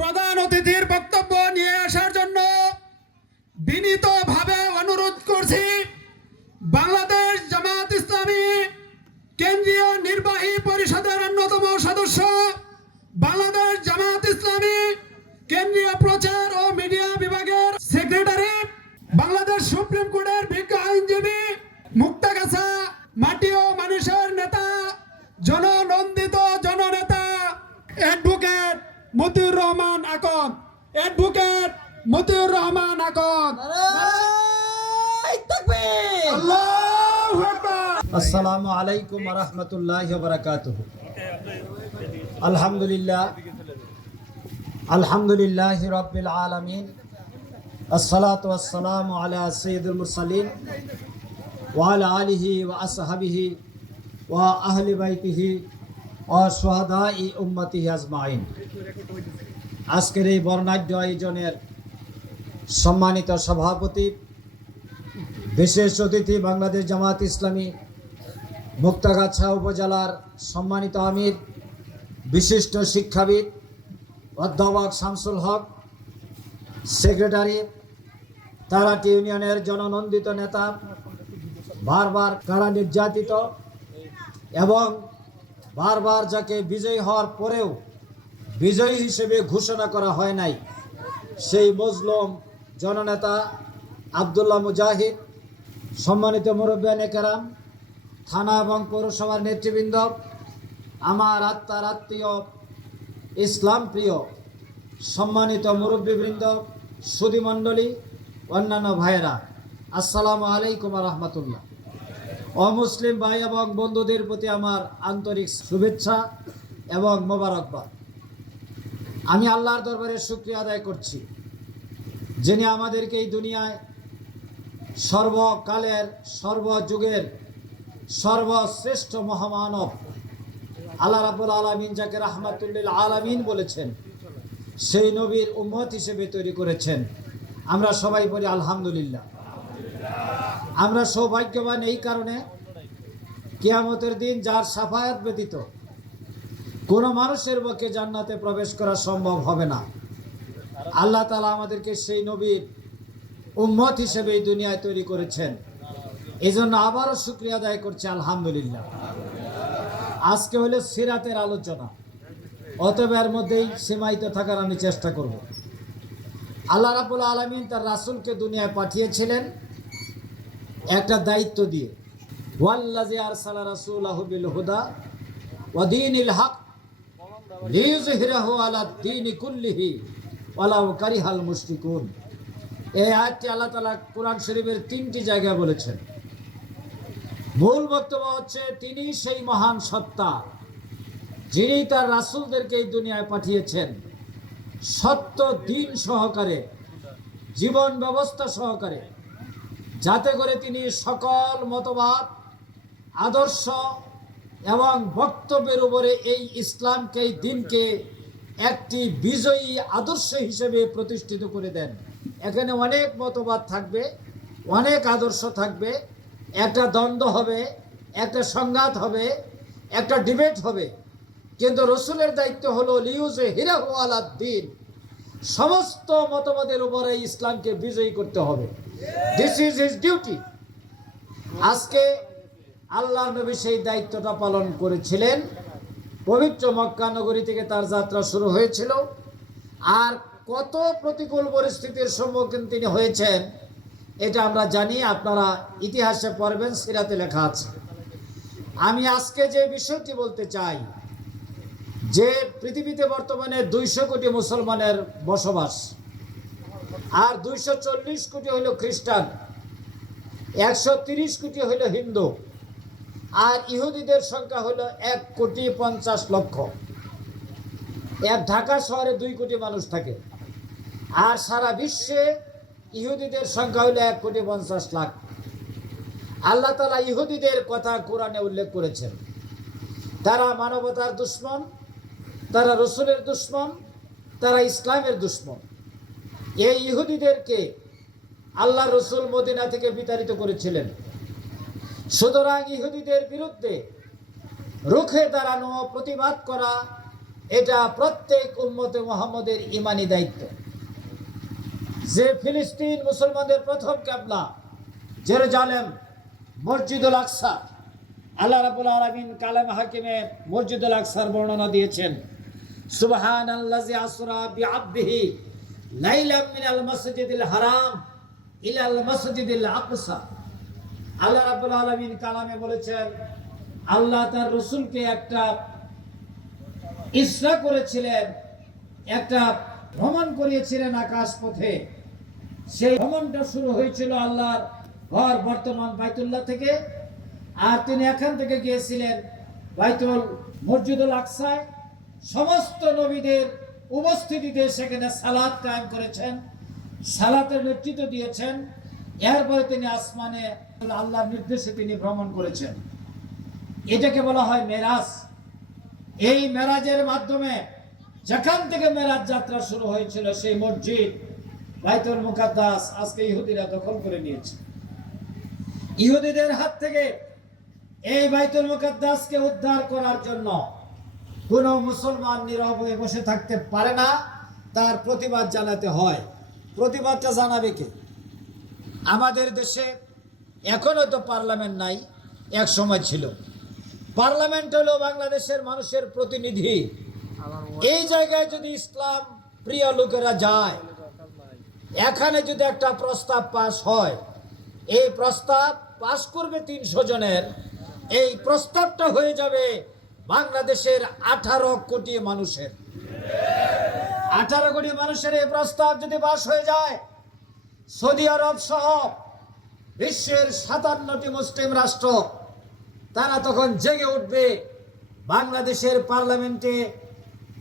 প্রধান অতিথির বক্তব্য নিয়ে আসার জন্য বিনীতভাবে অনুরোধ করছি, বাংলাদেশ জামাত ইসলামী কেন্দ্রীয় নির্বাহী পরিষদের অন্যতম সদস্য, বাংলাদেশ জামাত ইসলামী কেন্দ্রীয় প্রচার ও মিডিয়া বিভাগের সেক্রেটারি, বাংলাদেশ সুপ্রিম কোর্টের বিজ্ঞ আইনজীবী মুক্তাগাছা মাটি ও মানুষের নেতা, জননন্দিত জননেতা মতিউর রহমান আকন অ্যাডভোকেট মতিউর রহমান আকন আসসালামু আলাইকুম রহমতুল্লাহ বরকাত আলহামদুলিল্লাহ আলহামদুলিল্লাহ রবিল আলমিন আসসালাত ওয়াসসালাম আলা সৈয়দুল মুরসালিন ওয়াল আলিহি ওয়া আসহাবিহি ওয়া আহলি বাইতিহি উম্মতিহি আজমাইন। আজকের এই বর্ণাঢ্য আয়োজনের সম্মানিত সভাপতি, বিশেষ অতিথি বাংলাদেশ জামাত ইসলামী, মুক্তাগাছা উপজেলার সম্মানিত আমির, বিশিষ্ট শিক্ষাবিদ, অধ্যাপক শামসুল হক, সেক্রেটারি, তারাটি ইউনিয়নের জননন্দিত নেতা, বারবার কারা নির্যাতিত এবং বারবার যাকে বিজয়ী হওয়ার পরেও বিজয়ী হিসেবে ঘোষণা করা হয় নাই। সেই মজলুম জননেতা আবদুল্লাহ মুজাহিদ, সম্মানিত মুরব্বিয়ান কেরাম থানা এবং পৌরসভার নেতৃবৃন্দ, আমার আত্মার আত্মীয়, ইসলাম প্রিয়, সম্মানিত মুরব্বীবৃন্দ সুদীমণ্ডলী অন্যান্য ভাইয়েরা, আসসালামু আলাইকুম রহমতুল্লাহ। অমুসলিম ভাই এবং বন্ধুদের প্রতি আমার আন্তরিক শুভেচ্ছা এবং মোবারকবাদ। আমি আল্লাহর দরবারে শুক্রিয়া আদায় করছি যিনি আমাদেরকে এই দুনিয়ায় সর্বকালের, সর্বযুগের, সর্বশ্রেষ্ঠ মহামানব আল্লাহ রাবুল আলমিন যাকে রাহমাতুল্লিল আলামিন বলেছেন, সেই নবীর উম্মত হিসেবে তৈরি করেছেন। আমরা সবাই বলি আলহামদুলিল্লাহ। আমরা সৌভাগ্যবান এই কারণে কিয়ামতের দিন যার সাফায়াত ব্যতীত কোনো মানুষের পক্ষে জান্নাতে প্রবেশ করা সম্ভব হবে না। আল্লাহ তালা আমাদেরকে সেই নবীর উম্মত হিসেবে এই দুনিয়ায় তৈরি করেছেন। এই জন্য আবারও শুক্রিয়া আদায় করছে, আলহামদুলিল্লাহ। আজকে হলো সিরাতের আলোচনা। অতএব এর মধ্যেই সীমায়িত থাকার আমি চেষ্টা করব। আল্লাহ রাবুল আলমিন তার রাসুলকে দুনিয়ায় পাঠিয়েছিলেন। একটা দায়িত্ব দিয়ে ওয়াল্লাজি আরসালা রাসূলাহু বিল হুদা ওয়া দীনিল হক লিইয়ুযহিরাহু আলা দ্বীনি কুল্লিহি ওয়ালাউ কারিহাল মুশরিকুন। এই আয়াতটি আল্লাহ তাআলা কোরআন শরীফের তিনটি জায়গায় বলেছেন। মূল বক্তব্য হচ্ছে, তিনি সেই মহান সত্তা যিনি তার রাসূলদেরকে এই দুনিয়ায় পাঠিয়েছেন। সত্য দিন সহকারে, জীবন ব্যবস্থা সহকারে যাতে করে তিনি সকল মতবাদ, আদর্শ এবং বক্তব্যের উপরে এই ইসলামকে, এই দিনকে একটি বিজয়ী আদর্শ হিসেবে প্রতিষ্ঠিত করে দেন। এখানে অনেক মতবাদ থাকবে, অনেক আদর্শ থাকবে। একটা দ্বন্দ্ব হবে, একটা সংঘাত হবে, একটা ডিবেট হবে। কিন্তু রসুলের দায়িত্ব হলো, লিউজে হিরাহু দিন। সমস্ত মতবাদের উপরে ইসলামকে বিজয়ী করতে হবে। দিস ইজ হিজ ডিউটি আজকে আল্লাহ নবী সেই দায়িত্বটা পালন করেছিলেন। পবিত্র মক্কা নগরী থেকে তার যাত্রা শুরু হয়েছিল। আর কত প্রতিকূল পরিস্থিতির সম্মুখীন তিনি হয়েছেন, এটা আমরা জানি, আপনারা ইতিহাসে পড়বেন, সিরাতে লেখা আছে। আমি আজকে যে বিষয়টি বলতে চাই, যে পৃথিবীতে বর্তমানে দুইশো কোটি মুসলমানের বসবাস আর দুইশো চল্লিশ কোটি হইল খ্রিস্টান, একশো তিরিশ কোটি হইল হিন্দু, আর ইহুদিদের সংখ্যা হলো এক কোটি পঞ্চাশ লক্ষ। এক ঢাকা শহরে দুই কোটি মানুষ থাকে, আর সারা বিশ্বে ইহুদিদের সংখ্যা হলো এক কোটি পঞ্চাশ লাখ। আল্লাহ তালা ইহুদিদের কথা কোরআনে উল্লেখ করেছেন। তারা মানবতার দুশ্মন, তারা রসুলের দুশ্মন, তারা ইসলামের দুশ্মন। এই ইহুদিদেরকে আল্লাহ রসুল মদিনা থেকে বিতাড়িত করেছিলেন। সুতরাং ইহুদিদের বিরুদ্ধে রুখে দাঁড়ানো, প্রতিবাদ করা, এটা প্রত্যেক উম্মতে মোহাম্মদের ইমানি দায়িত্ব। যে ফিলিস্তিন মুসলমানদের প্রথম ক্যাবলা, জেরুজালেম, মসজিদুল আকসা, আল্লাহ রাবুল আলমিন কালাম হাকিমে মসজিদুল আকসার বর্ণনা দিয়েছেন। সুবহান আল্লাজি আসরা বিআবদিহি হারাম ইলাল আল্লাহ বলেছেন, আল্লাহ তার রসুলকে একটা ইসরা করেছিলেন, একটা ভ্রমণ করিয়েছিলেন আকাশ পথে। সেই ভ্রমণটা শুরু হয়েছিল আল্লাহর ঘর বর্তমান বাইতুল্লাহ থেকে, আর তিনি এখান থেকে গিয়েছিলেন বাইতুল মসজিদুল আকসায়। সমস্ত নবীদের উপস্থিতিতে সেখানে সালাদ কায়েম করেছেন, সালাতের নেতৃত্ব দিয়েছেন। এরপরে তিনি আসমানে আল্লাহর নির্দেশে তিনি ভ্রমণ করেছেন। এটাকে বলা হয় মেরাজ। এই মেরাজের মাধ্যমে যেখান থেকে মেরাজ যাত্রা শুরু হয়েছিল, সেই মসজিদ, বাইতুল মুকাদ্দাস, আজকে ইহুদিরা দখল করে নিয়েছে। ইহুদিদের হাত থেকে এই বাইতুল মুকাদ্দাসকে উদ্ধার করার জন্য কোন মুসলমান নীরব বসে থাকতে পারে না, তার প্রতিবাদ জানাতে হয়। প্রতিবাদটা জানাবে কে? আমাদের দেশে এখনও তো পার্লামেন্ট নাই, এক সময় ছিল। পার্লামেন্ট হলো বাংলাদেশের মানুষের প্রতিনিধি। এই জায়গায় যদি ইসলাম প্রিয় লোকেরা যায়, এখানে যদি একটা প্রস্তাব পাস হয়, এই প্রস্তাব পাস করবে তিনশো জনের। এই প্রস্তাবটা হয়ে যাবে বাংলাদেশের আঠারো কোটি মানুষের। আঠারো কোটি মানুষের এই প্রস্তাব যদি পাস হয়ে যায়, সৌদি আরব সহ বিশ্বের সাতান্নটি মুসলিম রাষ্ট্র, তারা তখন জেগে উঠবে বাংলাদেশের পার্লামেন্টে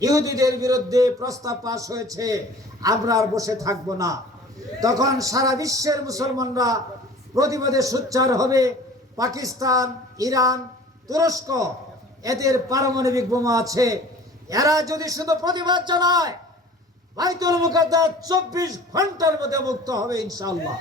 ইহুদিদের বিরুদ্ধে প্রস্তাব পাস হয়েছে, আমরা আর বসে থাকব না। তখন সারা বিশ্বের মুসলমানরা প্রতিবাদে সোচ্চার হবে, পাকিস্তান, ইরান, তুরস্ক এদের পারমাণবিক বোমা আছে। এরা যদি শুধু প্রতিবাদ জানায়, বাইতুল মুকাদ্দাস চব্বিশ ঘণ্টার মধ্যে মুক্ত হবে ইনশাআল্লাহ।